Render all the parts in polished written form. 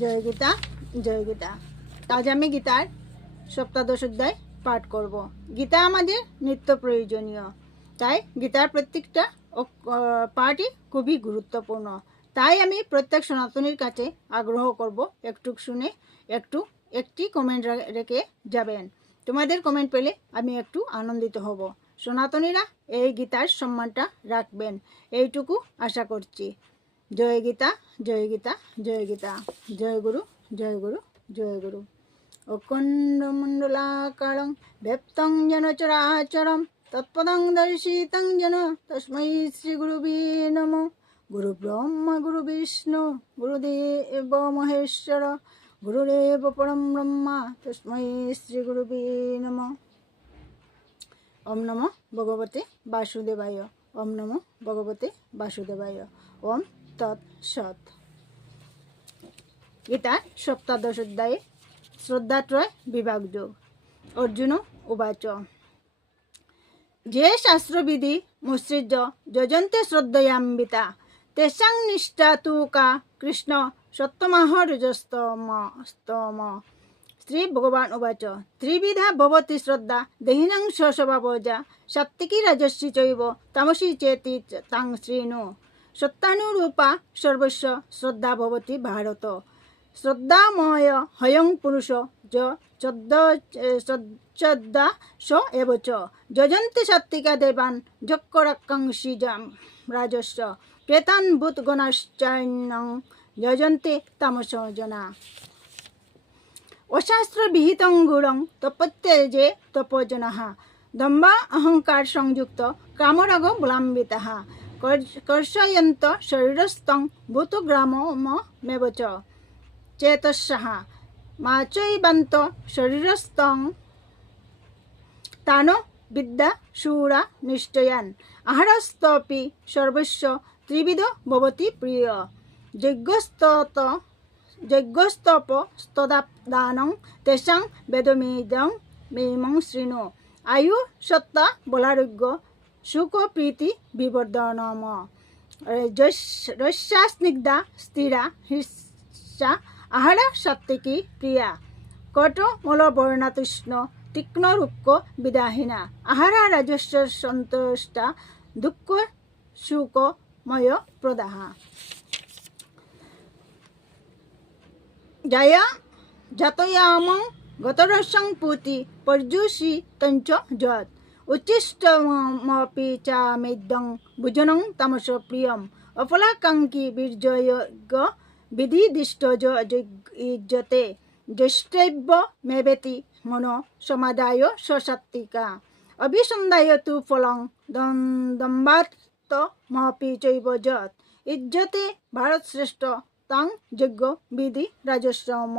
জয় গীতা, জয় গীতা। আজ আমি গীতার সপ্তাদশ অধ্যায় পাঠ করব। গীতা আমাদের নিত্য প্রয়োজনীয়, তাই গীতার প্রত্যেকটা পাঠই খুবই গুরুত্বপূর্ণ। তাই আমি প্রত্যেক সনাতনীর কাছে আগ্রহ করব, একটু শুনে একটি কমেন্ট রেখে যাবেন। তোমাদের কমেন্ট পেলে আমি একটু আনন্দিত হব। সনাতনীরা এই গীতার সম্মানটা রাখবেন, এইটুকু আশা করছি। জয় গীতা, জয় গীতা, জয় গীতা। জয় গুরু, জয় গুরু, জয় গুরু। অখণ্ডমণ্ডলাকারং ব্যপ্তং যেন চরাচরম তৎপদং দর্শিতং যেন তস্मै শ্রী গুরুবে নমঃ। গুরু ব্রহ্মা গুরু বিষ্ণু গুরুদেব মহেশ্বর গুরুরেব পরম ব্রহ্মা তস্मै শ্রী গুরুবে নমঃ। ওম নমো ভগবতে বাসুদেবায়। ওম নমো ভগবতে বাসুদেবায়। ওম তৎসৎ। গীতার সপ্তাদশ অধ্যায়ে শ্রদ্ধাত্রয় বিভাগযোগ। অর্জুন উবাচ যে শাস্ত্রবিধি মুৎসৃজ্য যজন্তে শ্রদ্ধয়ান্বিতা তেষাং নিষ্ঠা তু কা কৃষ্ণ সত্তমাহ রজস্তম। শ্রী ভগবান উবাচ ত্রিবিধা ভবতি শ্রদ্ধা দেহিনাং স্বস্বভাবজা সাত্ত্বিকী রাজস্বী চৈব তামসী চেতি তাং শৃণু। সত্যানুরূপা সর্বস্ব শ্রদ্ধা ভবতি ভারত। শ্রদ্ধাময় হয়ং পুরুষ শ্রদ্ধা স এব চ যজন্তে সাত্ত্বিকা দেবান যক্ষরাকাংসি রাজস্ব প্রেতান ভূতগণাশ্চৈনং যজন্তে তামস জনা। অশাস্ত্রবিহিতং গুরং তপত্যে যে তপোজনঃ দম্ভ অহংকার সংযুক্ত কামরাগ বলাম্বিতঃ কর্ষয়ন্ত শরীরস্থং ভূতগ্রামমেব চ চেতসঃ মাচৈবান্ত শরীরস্থং তানো বিদ্যা শূরা নিশ্চয়ান। আহারস্তপি সর্বস্ব ত্রিবিধ ভবতি প্রিয়। যজ্ঞস্তপ স্তদাদানং তেষাং বেদমিদং মেমং শৃণু। আয়ু সত্তা বলারোগ্য সুখ প্রীতি বিবর্ধনম। রস্যা স্নিগ্ধা স্থিরা হৃষা আহারা সাত্ত্বিকী প্রিয়া। কট মূলবর্ণাতুষ্ণ তীক্ষ্ণ রুক্ষ বিদাহীনা। আহারা রাজস্ব সন্তুষ্টা দুঃখ সুখময় প্রদাহা। জয়া জাতয়াম গতরসং পুতি পর্যুষি তঞ্চ যৎ উচ্ছিষ্টমপি চ মেদ্যং ভুজনং তামস প্রিয়ম। অফলাকাঙ্ক্ষী বীর্যজ্ঞ বিধিদিষ্ট যজ্ঞতে জ্যেষ্ঠব্য মেবেতি মনো সমাদায় সসাত্ত্বিকা। অভিসন্ধায় তু ফলং দম্বাত্মপি চৈব যৎ ইজ্জতে ভারত শ্রেষ্ঠ তাং যজ্ঞ বিধি রাজস্বম।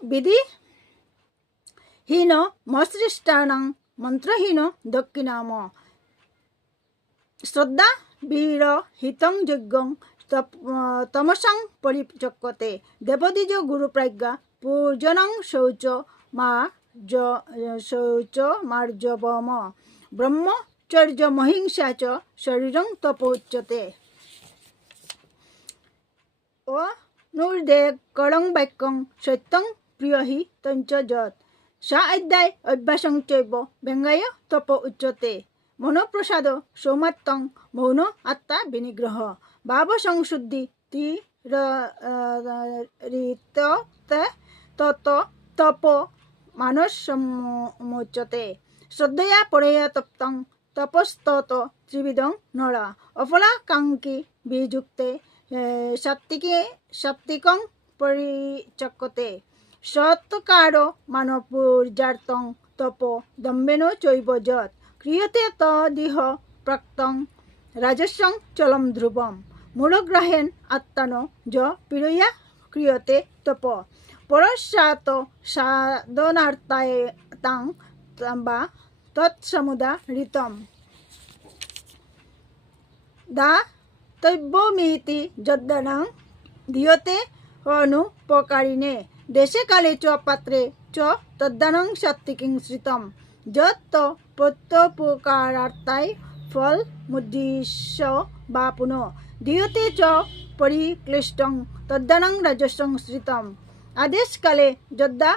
বিধিহীন মসৃষ্টানাং মন্ত্রহীন দক্ষিণাম। শ্রদ্ধা বিরহিতং যজ্ঞং তমসাং পরিচক্যতে। দেবদ্বিজ গুরুপ্রজ্ঞা পূজনং শৌচ মার্জবম। ব্রহ্মচর্য মহিংসা চ শরীরং তপোচ্যতে। অনুর্ধে করং বাক্যং সত্যং প্রিয় হি তঞ্চ যৎ সা অধ্যায় অভ্যাসং চৈব ব্যঙ্গায় তপ উচ্যতে। মনোপ্রসাদ সৌমাত্তং মৌন আত্মা বিনিগ্রহ। ভাব সংশুদ্ধি তত তপ মানস সমুচ্যতে। শ্রদ্ধয়া পরেয়া তপ্তং তপস্তত ত্রিবিধং নরা। অফলাকাঙ্ক্ষী বিযুক্তে সাত্ত্বিকং পরিচক্যতে। সৎকার মানপূজার্থং তপ দম্ভেন চৈব যৎ ক্রিয়তে তদিহ প্রাক্তং রাজস্বং চলম ধ্রুবম। মূঢ়গ্রহেণ আত্মানো য পীড়য়া ক্রিয়তে তপ পরস্যাৎ সাধনার্থায় তাং বা তৎসমুদাহৃতম। দাতব্যমিতি যদ্দানাং দীয়তে অনুপকারিণে দেশে কালে চ পাত্রে চ তদ্দানং সাত্ত্বিকং শ্রিতম। যৎ প্রত্যুপকারার্থায় ফল মুদ্দিশ্য বা পুনঃ দীয়তে চ পরিক্লিষ্টং তদ্দানং রাজস্বং শ্রিতম আদেশকালে যদ্দা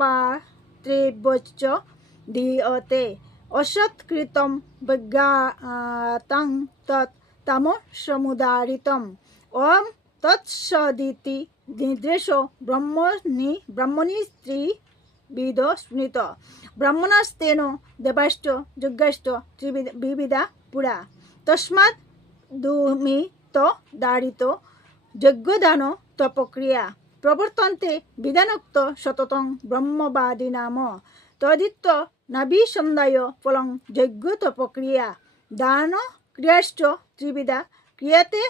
পাত্রেভ্যশ্চ দীয়তে অসৎকৃতম বিজ্ঞাতং তৎ তামসমুদারিতম ওম তৎসদিতি নির্দেশো ব্রহ্মণি স্ত্রীবিদ স্মৃত ব্রাহ্মণস্তেন দেবাশ্চ যজ্ঞাশ্চ বিবিধা পুরা তস্মাৎ দুমিত দারিত যজ্ঞদান তপক্রিয়া প্রবর্তন্তে বিধানোক্ত সততং ব্রহ্মবাদী নাম তদিত্য নাভিসন্দায় ফলং যজ্ঞ তপক্রিয়া দান ক্রিয়াশ্চ ত্রিবিধা ক্রিয়াতে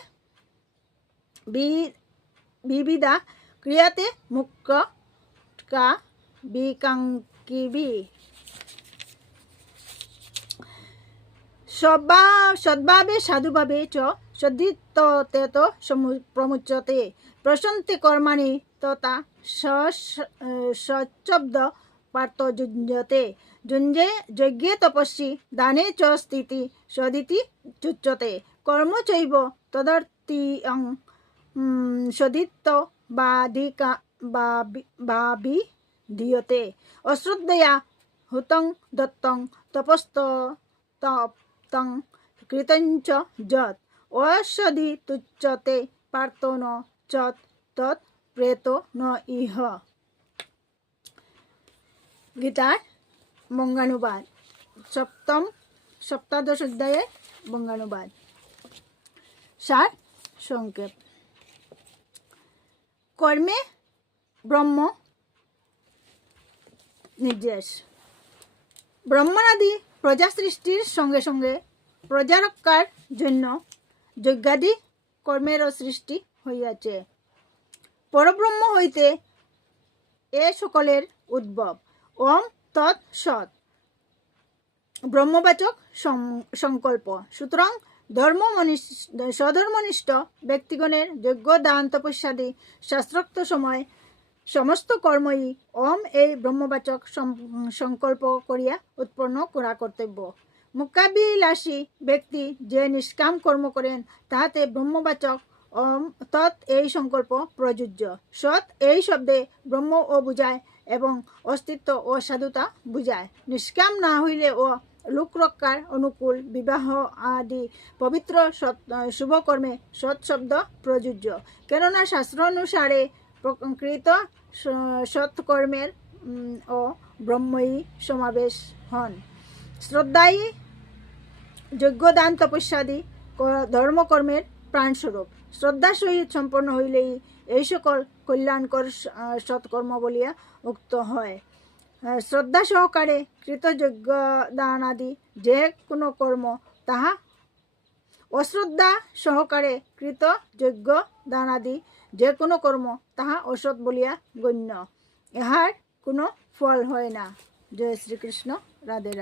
বিবিধা ক্রিয়াতে মুক্ত কা বিকাঙ্কিবি সদ্ভাবে সাধুভাবে চ সদ্ধিতেত প্রমুচ্যতে প্রশন্তে কর্মাণি তথা সচ্চব্দ পার্থ যুঞ্জতে যুঞ্জে যজ্ঞে তপস্বী দানে চ স্থিতি সদিতি চুচ্যতে কর্ম চৈব তদর্থিয়ং সদিত্য বাবি দীয়তে অশ্রদ্ধয়া হুতং দত্তং তপস্তং কৃতঞ্চ যৎ অসদিতুচ্যতে পার্থ ন চৎ তৎ প্রেত ন ইহ। গীতার বঙ্গানুবাদ সপ্তাদশ অধ্যায়ের বঙ্গানুবাদ সার সংক্ষেপ কর্মে ব্রহ্ম নির্দেশ ব্রহ্মাদি প্রজা সৃষ্টির সঙ্গে সঙ্গে প্রজা রক্ষার জন্য যজ্ঞাদি কর্মেরও সৃষ্টি হইয়াছে। পরব্রহ্ম হইতে এ সকলের উদ্ভব। ওম তৎ সৎ ব্রহ্মবাচক সংকল্প। সুতরাং স্বধর্মনিষ্ঠ ব্যক্তিগণের যজ্ঞ দান তপস্যাদি শাস্ত্রোক্ত সময় সমস্ত কর্মই ওম এই ব্রহ্মবাচক সংকল্প করিয়া উৎপন্ন করা কর্তব্য। মুক্তাভিলাষী ব্যক্তি যে নিষ্কাম কর্ম করেন তাহাতে ব্রহ্মবাচক ওম তৎ এই সংকল্প প্রযোজ্য। সৎ এই শব্দে ব্রহ্ম ও বুঝায় এবং অস্তিত্ব ও সাধুতা বুঝায়। নিষ্কাম না হইলে ও লোকরক্ষার অনুকূল বিবাহ আদি পবিত্র শুভকর্মে সৎ শব্দ প্রযোজ্য। কেননা শাস্ত্র অনুসারে প্রকৃত সৎকর্মের ও ব্রহ্মই সমাবেশ হন। শ্রদ্ধাই যজ্ঞদান তপস্যাদি ধর্মকর্মের প্রাণস্বরূপ। শ্রদ্ধার সহিত সম্পন্ন হইলেই এই সকল কল্যাণকর সৎকর্ম বলিয়া উক্ত হয়। শ্রদ্ধা সহকারে কৃত যজ্ঞদানাদি যে কোনো কর্ম তাহা অশ্রদ্ধা সহকারে কৃত যজ্ঞ দানাদি যে কোনো কর্ম তাহা অসৎ বলিয়া গণ্য। ইহার কোনো ফল হয় না। জয় শ্রীকৃষ্ণ। রাধে রাধে।